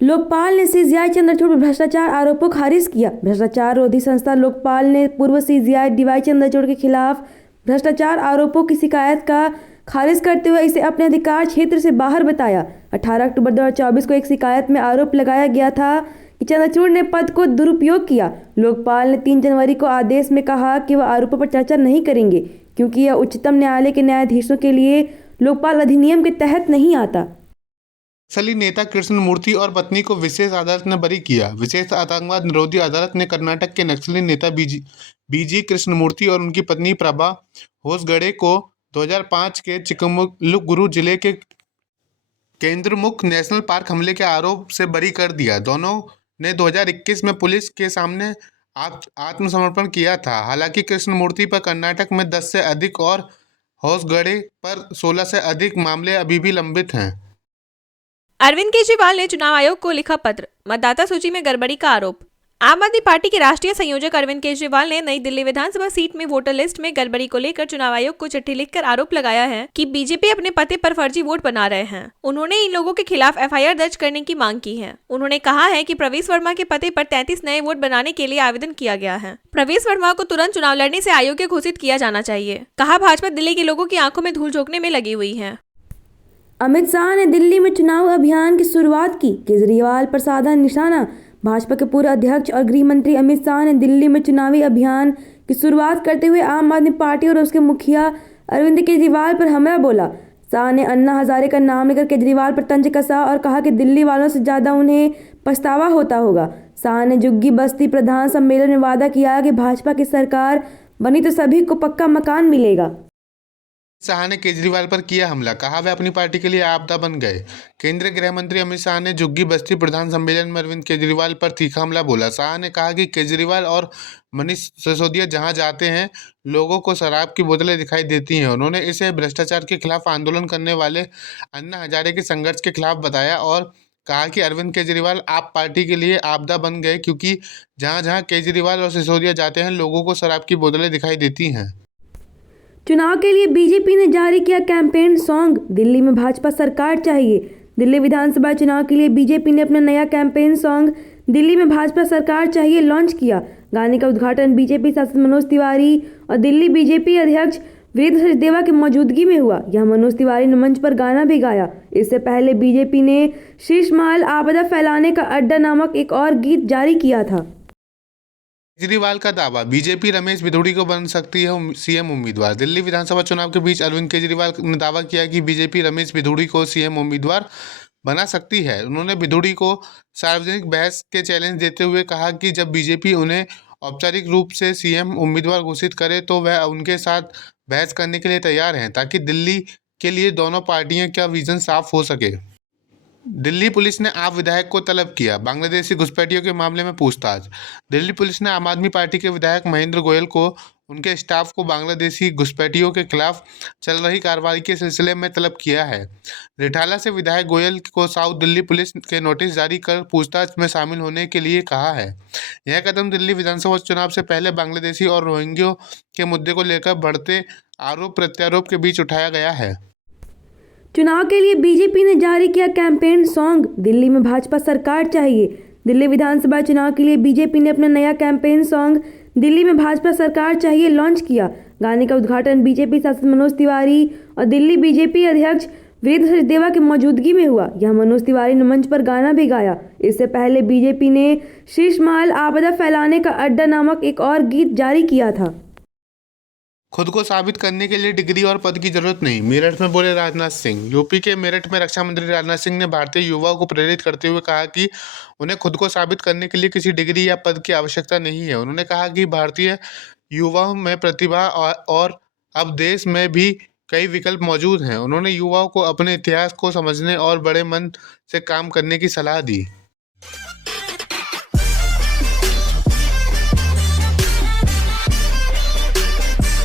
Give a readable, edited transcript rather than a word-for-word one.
लोकपाल ने सीजीआई चंद्रचूड़ पर भ्रष्टाचार आरोपों को खारिज किया। भ्रष्टाचार रोधी संस्था लोकपाल ने पूर्व सीजीआई डीवाई चंद्रचूड़ के खिलाफ भ्रष्टाचार आरोपों की शिकायत का खारिज करते हुए इसे अपने अधिकार क्षेत्र से बाहर बताया। 18 अक्टूबर 2024 को एक शिकायत में आरोप लगाया गया था कि चंद्रचूड़ ने पद को दुरुपयोग किया। लोकपाल ने 3 जनवरी को आदेश में कहा कि वह आरोपों पर चर्चा नहीं करेंगे क्योंकि यह उच्चतम न्यायालय के न्यायाधीशों के लिए लोकपाल अधिनियम के तहत नहीं आता। नक्सली नेता कृष्णमूर्ति और पत्नी को विशेष अदालत ने बरी किया। विशेष आतंकवाद निरोधी अदालत ने कर्नाटक के नक्सली नेता बीजी कृष्णमूर्ति और उनकी पत्नी प्रभा होसगड़े को 2005 के चिकमगलुरु जिले के केंद्रमुख नेशनल पार्क हमले के आरोप से बरी कर दिया। दोनों ने 2021 में पुलिस के सामने आत्मसमर्पण किया था। हालांकि कृष्णमूर्ति पर कर्नाटक में 10 से अधिक और होसगड़े पर 16 से अधिक मामले अभी भी लंबित हैं। अरविंद केजरीवाल ने चुनाव आयोग को लिखा पत्र, मतदाता सूची में गड़बड़ी का आरोप। आम आदमी पार्टी के राष्ट्रीय संयोजक अरविंद केजरीवाल ने नई दिल्ली विधानसभा सीट में वोटर लिस्ट में गड़बड़ी को लेकर चुनाव आयोग को चिट्ठी लिखकर आरोप लगाया है कि बीजेपी अपने पते पर फर्जी वोट बना रहे हैं। उन्होंने इन लोगों के खिलाफ एफआईआर दर्ज करने की मांग की है। उन्होंने कहा है कि प्रवेश वर्मा के पते पर 33 नए वोट बनाने के लिए आवेदन किया गया है। प्रवेश वर्मा को तुरंत चुनाव लड़ने से अयोग्य घोषित किया जाना चाहिए। कहा, भाजपा दिल्ली के लोगों की आंखों में धूल झोंकने में लगी हुई है। अमित शाह ने दिल्ली में चुनाव अभियान की शुरुआत की। केजरीवाल पर साधा निशाना। भाजपा के पूर्व अध्यक्ष और गृह मंत्री अमित शाह ने दिल्ली में चुनावी अभियान की शुरुआत करते हुए आम आदमी पार्टी और उसके मुखिया अरविंद केजरीवाल पर हमला बोला। शाह ने अन्ना हजारे का नाम लेकर केजरीवाल पर तंज कसा और कहा कि दिल्ली वालों से ज्यादा उन्हें पछतावा होता होगा। शाह ने झुग्गी बस्ती प्रधान सम्मेलन में वादा किया कि भाजपा की सरकार बनी तो सभी को पक्का मकान मिलेगा। शाह ने केजरीवाल पर किया हमला, कहा वे अपनी पार्टी के लिए आपदा बन गए। केंद्रीय गृह मंत्री अमित शाह ने झुग्गी बस्ती प्रधान सम्मेलन में अरविंद केजरीवाल पर तीखा हमला बोला। शाह ने कहा कि केजरीवाल और मनीष सिसोदिया जहां जाते हैं लोगों को शराब की बोतलें दिखाई देती हैं। उन्होंने इसे भ्रष्टाचार के खिलाफ आंदोलन करने वाले अन्ना हजारे के संघर्ष के खिलाफ बताया और कहा कि अरविंद केजरीवाल आप पार्टी के लिए आपदा बन गए क्योंकि जहां जहां केजरीवाल और सिसोदिया जाते हैं लोगों को शराब की बोतलें दिखाई देती हैं। चुनाव के लिए बीजेपी ने जारी किया कैंपेन सॉन्ग, दिल्ली में भाजपा सरकार चाहिए। दिल्ली विधानसभा चुनाव के लिए बीजेपी ने अपना नया कैंपेन सॉन्ग दिल्ली में भाजपा सरकार चाहिए लॉन्च किया। गाने का उद्घाटन बीजेपी सांसद मनोज तिवारी और दिल्ली बीजेपी अध्यक्ष वीरेंद्र सचदेवा की मौजूदगी में हुआ। यह मनोज तिवारी ने मंच पर गाना भी गाया। इससे पहले बीजेपी ने शीश महल आपदा फैलाने का अड्डा नामक एक और गीत जारी किया था। केजरीवाल का दावा, बीजेपी रमेश भिदोड़ी को बन सकती है सीएम उम्मीदवार। दिल्ली विधानसभा चुनाव के बीच अरविंद केजरीवाल ने दावा किया कि बीजेपी रमेश भिदोड़ी को सीएम उम्मीदवार बना सकती है। उन्होंने भिदोड़ी को सार्वजनिक बहस के चैलेंज देते हुए कहा कि जब बीजेपी उन्हें औपचारिक रूप से सीएम उम्मीदवार घोषित करे तो वह उनके साथ बहस करने के लिए तैयार हैं ताकि दिल्ली के लिए दोनों पार्टियों का विजन साफ हो सके। दिल्ली पुलिस ने आप विधायक को तलब किया, बांग्लादेशी घुसपैठियों के मामले में पूछताछ। दिल्ली पुलिस ने आम आदमी पार्टी के विधायक महेंद्र गोयल को उनके स्टाफ को बांग्लादेशी घुसपैठियों के खिलाफ चल रही कार्रवाई के सिलसिले में तलब किया है। रिठाला से विधायक गोयल को साउथ दिल्ली पुलिस के नोटिस जारी कर पूछताछ में शामिल होने के लिए कहा है। यह कदम दिल्ली विधानसभा चुनाव से पहले बांग्लादेशी और रोहिंग्यों के मुद्दे को लेकर बढ़ते आरोप प्रत्यारोप के बीच उठाया गया है। चुनाव के लिए बीजेपी ने जारी किया कैंपेन सॉन्ग, दिल्ली में भाजपा सरकार चाहिए। दिल्ली विधानसभा चुनाव के लिए बीजेपी ने अपना नया कैंपेन सॉन्ग दिल्ली में भाजपा सरकार चाहिए लॉन्च किया। गाने का उद्घाटन बीजेपी सांसद मनोज तिवारी और दिल्ली बीजेपी अध्यक्ष वीरेंद्र सचदेवा की मौजूदगी में हुआ। यह मनोज तिवारी ने मंच पर गाना भी गाया। इससे पहले बीजेपी ने शीश महल आपदा फैलाने का अड्डा नामक एक और गीत जारी किया था। खुद को साबित करने के लिए डिग्री और पद की जरूरत नहीं, मेरठ में बोले राजनाथ सिंह। यूपी के मेरठ में रक्षा मंत्री राजनाथ सिंह ने भारतीय युवाओं को प्रेरित करते हुए कहा कि उन्हें खुद को साबित करने के लिए किसी डिग्री या पद की आवश्यकता नहीं है। उन्होंने कहा कि भारतीय युवाओं में प्रतिभा और अब देश में भी कई विकल्प मौजूद हैं। उन्होंने युवाओं को अपने इतिहास को समझने और बड़े मन से काम करने की सलाह दी।